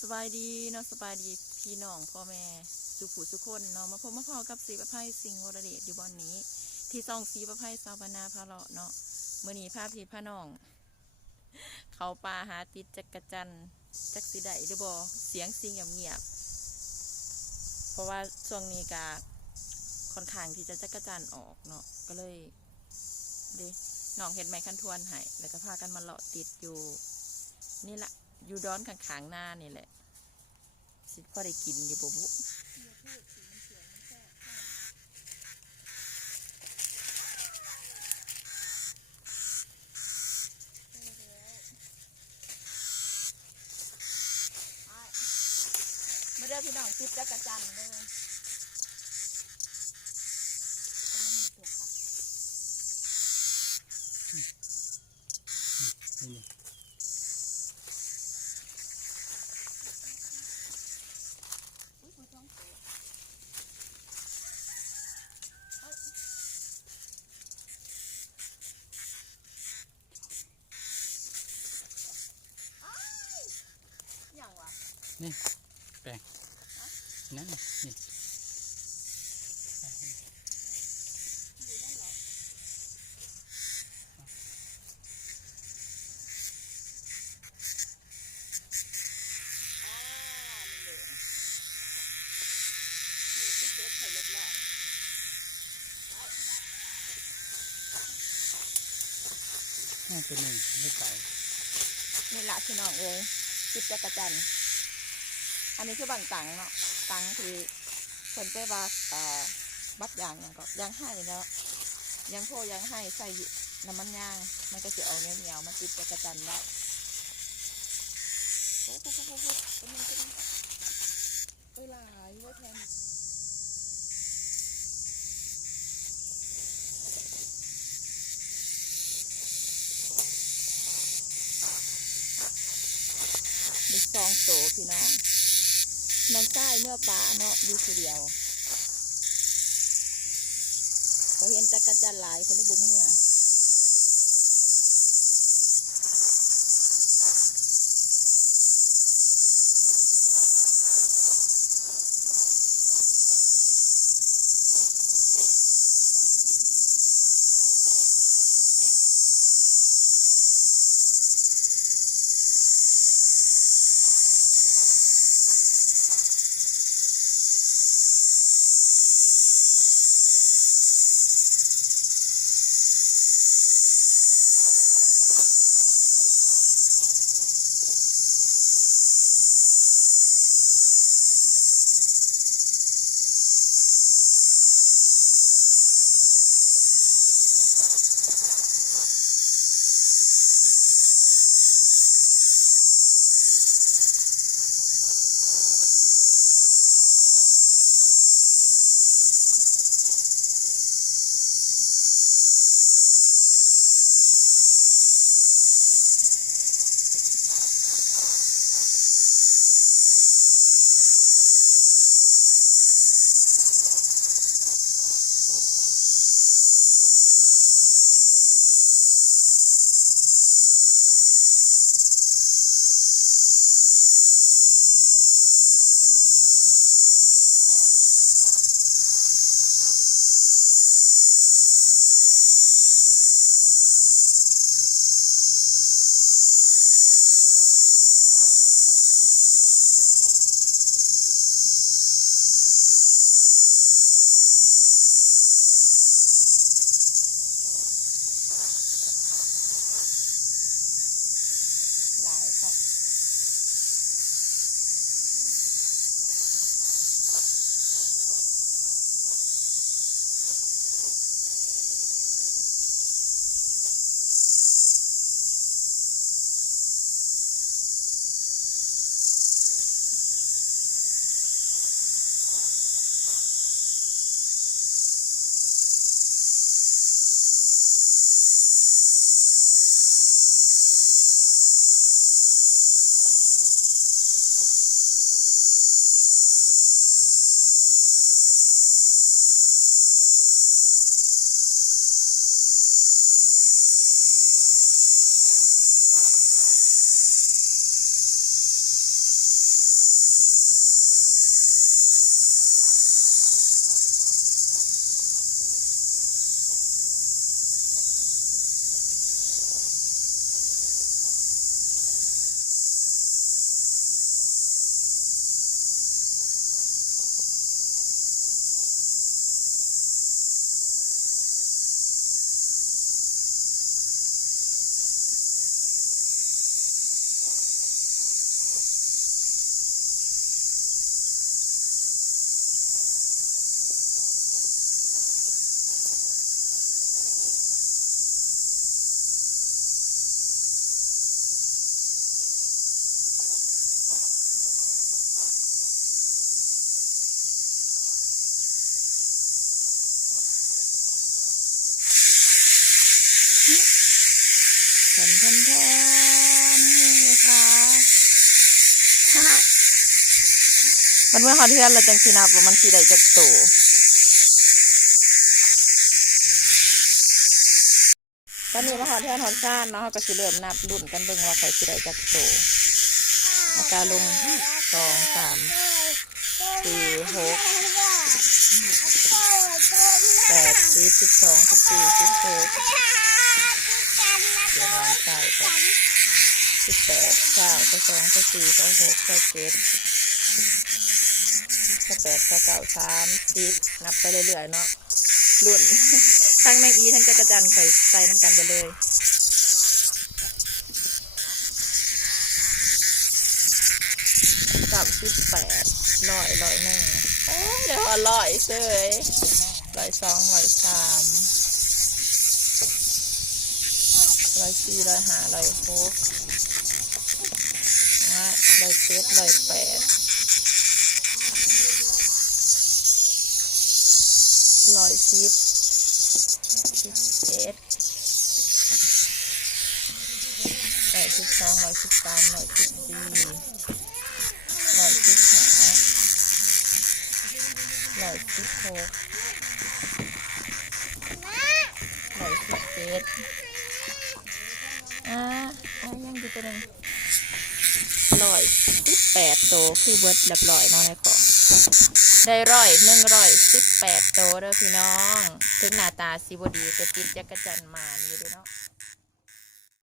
สบายดีเนาะสบายดีพี่น้องพ่อแม่สุขุสุคนเนาะมาพบมาพอกับสีประไพสิงห์วรเดชอยู่บอนนี้ที่ซองสีประไพสาวนาพาเลาะเนาะเมื่อนี้พาพี่พาน้องเขาป่าหาติดจักรจันจักสีได้หรือบ่เสียงซิงเงียบเพราะว่าช่วงนี้กาค่อนข้างที่จะจักรจันออกเนาะก็เลยเด้น้องเห็นไม้คันทวนให้แล้วก็พากันมาเลาะติดอยู่นี่แหละอยู่ดอนข้างๆหน้านี่แหละสิพ่อได้กินอยู่บ่บุมาเด้อพี่น้องติดจักรจันเลยนี่อย่างวะ นี่แปลงนั่นนี่น่าจะหนึ่งไม่เก่านี่ละพี่น้องเลยติดจักรจันอันนี้คือบางตังเนาะตังคือคนไปว่าบัดยางก็ยางให้เนาะยางโพยางให้ใส่น้ำมันยางมันก็จะเอาเงี้ยวๆมาติดจักรจันได้โอ้โหเป็นยังไงเวลาอยู่ว่าแทนเด็ก2 โตพี่น้องน้องใต้เมื่อป่าเนาะอยู่คนเดียวพอเห็นจักรจันหลายคนเลยบุเมื่อหลายค่ะ นี่ค่ะมันเมื่อเขาเทือนเราจังสีนับว่ามันสีใดจะโตตอนนี้มาหอดเทือนหอดซ่านเนาะเขาก็สิเริ่มนับรุ่นกันเบิ่งว่าใครสีใดจะโตมากาลง2 3 4 6 8 10 12 14 16เดี๋ยวร้านใส่ก่อน18 19 22 24 26 27 28 29 30นับไปเรื่อยๆเนาะรุ่น ทั้งแมงอีทั้งจักรจันทร์ใส่น้ำกันไปเลย38ร้อยหนึ่งเดี๋ยวร้อยเสย102 103 104 105 106 107 108 110 11 112 113 114 116 117ยังอยู่ตัวนึง118 โตคือเบิดเรียบร้อยเนาะในของได้118 โตเด้อพี่น้องถึงหน้าตาสิบ่ดีแต่ติดจักรจันทร์มานอยู่เด้อเนาะ